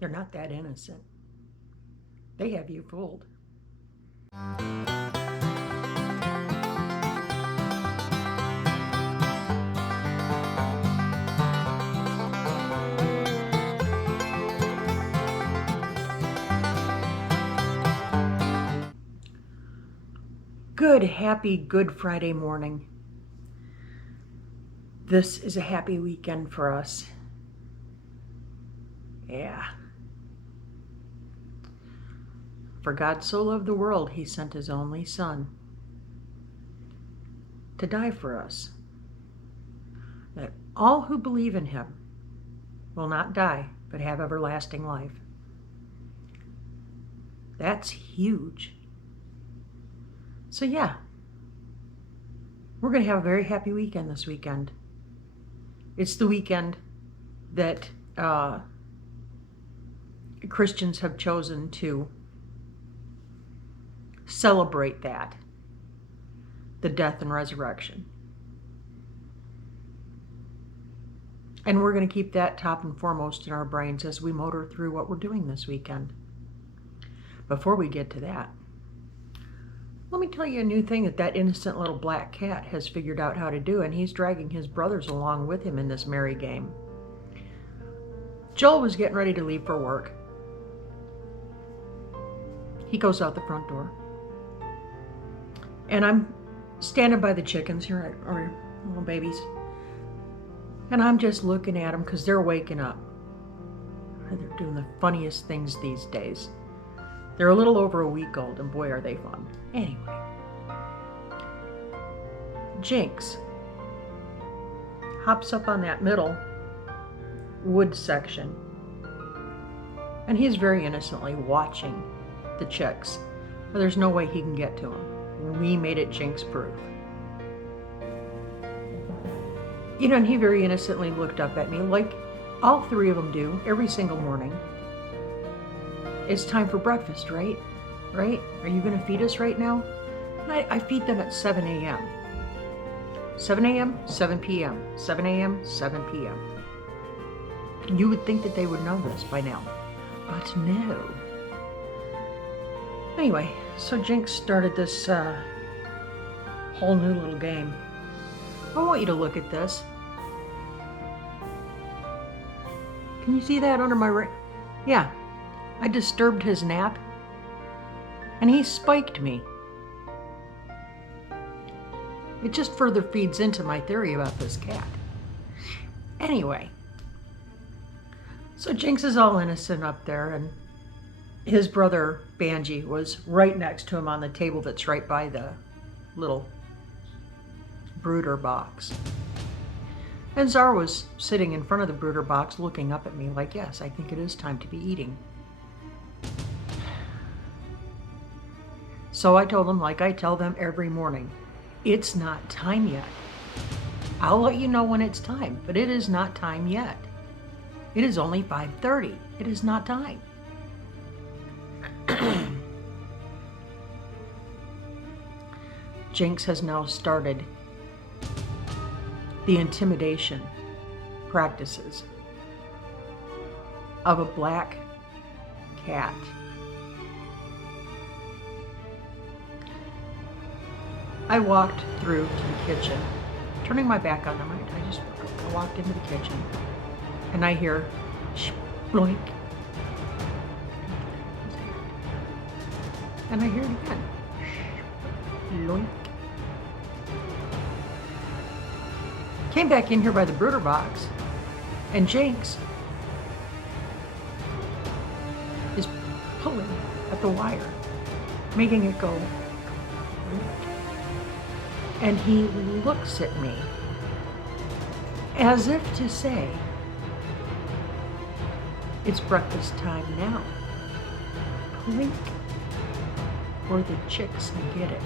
They're not that innocent. They have you fooled. Good, happy Good Friday morning. This is a happy weekend for us. Yeah. For God so loved the world, he sent his only Son to die for us, that all who believe in him will not die, but have everlasting life. That's huge. So yeah, we're going to have a very happy weekend this weekend. It's the weekend that Christians have chosen to celebrate that, the death and resurrection. And we're going to keep that top and foremost in our brains as we motor through what we're doing this weekend. Before we get to that, let me tell you a new thing that innocent little black cat has figured out how to do, and he's dragging his brothers along with him in this merry game. Joel was getting ready to leave for work. He goes out the front door. And I'm standing by the chickens here, or little babies. And I'm just looking at them because they're waking up. They're doing the funniest things these days. They're a little over a week old, and boy, are they fun. Anyway. Jinx hops up on that middle wood section. And he's very innocently watching the chicks. But there's no way he can get to them. We made it Jinx proof. You know, and he very innocently looked up at me like all three of them do every single morning. It's time for breakfast, right? Right? Are you going to feed us right now? And I feed them at 7 a.m. 7 a.m., 7 p.m., 7 a.m., 7 p.m. You would think that they would know this by now, but no. Anyway, so Jinx started this whole new little game. I want you to look at this. Can you see that under my ring? Yeah, I disturbed his nap, and he spiked me. It just further feeds into my theory about this cat. Anyway, so Jinx is all innocent up there, and his brother Banji was right next to him on the table that's right by the little brooder box. And Czar was sitting in front of the brooder box looking up at me like, yes, I think it is time to be eating. So I told him, like I tell them every morning, it's not time yet. I'll let you know when it's time, but it is not time yet. It is only 5:30. It is not time. Jinx has now started the intimidation practices of a black cat. I walked through to the kitchen, turning my back on them. I walked into the kitchen, and I hear shploink, and I hear it again, shploink. Came back in here by the brooder box, and Jinx is pulling at the wire, making it go. And he looks at me as if to say, it's breakfast time now. Clink, or the chicks get it.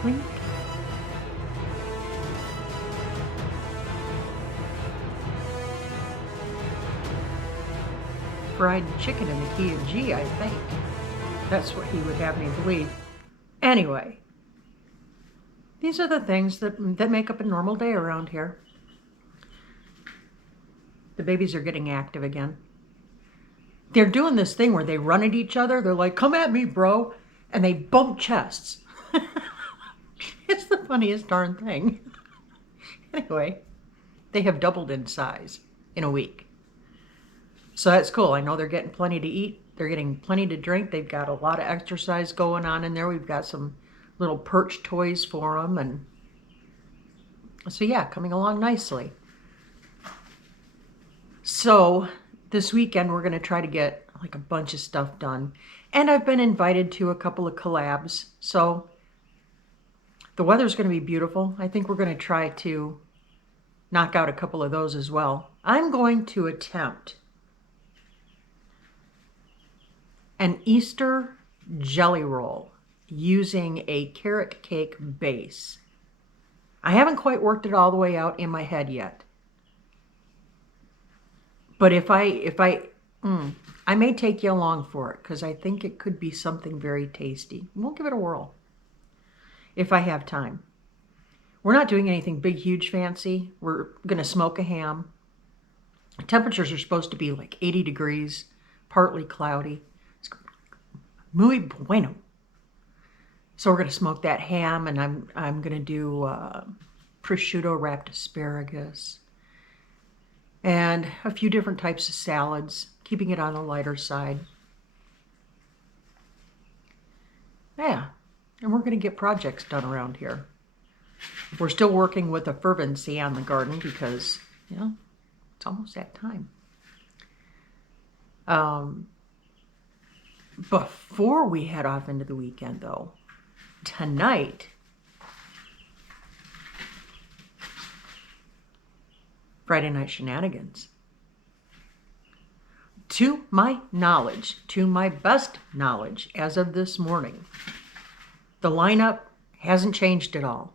Clink. Fried chicken in the key of G, I think. That's what he would have me believe. Anyway, these are the things that make up a normal day around here. The babies are getting active again. they're doing this thing where they run at each other. They're like, come at me, bro. And they bump chests. It's the funniest darn thing. Anyway, they have doubled in size in a week. So that's cool. I know they're getting plenty to eat. They're getting plenty to drink. They've got a lot of exercise going on in there. We've got some little perch toys for them. And so yeah, coming along nicely. So this weekend we're going to try to get like a bunch of stuff done. And I've been invited to a couple of collabs. So the weather's going to be beautiful. I think we're going to try to knock out a couple of those as well. I'm going to attempt an Easter jelly roll using a carrot cake base. I haven't quite worked it all the way out in my head yet. But I may take you along for it because I think it could be something very tasty. We'll give it a whirl if I have time. We're not doing anything big, huge, fancy. We're going to smoke a ham. Temperatures are supposed to be like 80 degrees, partly cloudy. It's muy bueno. So we're going to smoke that ham, and I'm going to do prosciutto wrapped asparagus and a few different types of salads, keeping it on the lighter side. Yeah, and we're going to get projects done around here. We're still working with a fervency on the garden because, you know, it's almost that time. Before we head off into the weekend, though, tonight, Friday Night Shenanigans. To my knowledge, to my best knowledge, as of this morning, the lineup hasn't changed at all.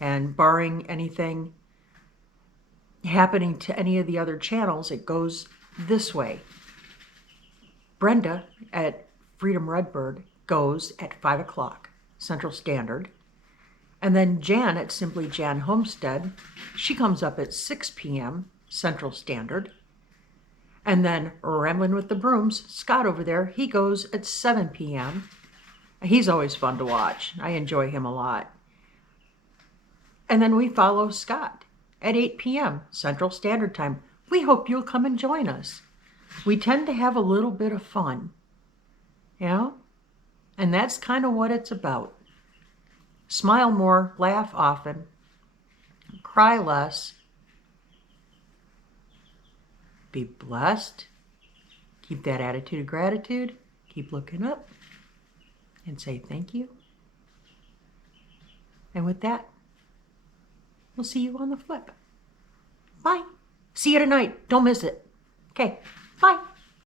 And barring anything happening to any of the other channels, it goes this way. Brenda at Freedom Redbird goes at 5 o'clock Central Standard. And then Jan at Simply Jan Homestead, she comes up at 6 p.m. Central Standard. And then Ramblin' with the Brooms, Scott over there, he goes at 7 p.m. He's always fun to watch. I enjoy him a lot. And then we follow Scott at 8 p.m. Central Standard Time. We hope you'll come and join us. We tend to have a little bit of fun, you know? And that's kind of what it's about. Smile more, laugh often, cry less, be blessed, keep that attitude of gratitude, keep looking up, and say thank you. And with that, we'll see you on the flip. Bye. See you tonight. Don't miss it. Okay. Bye.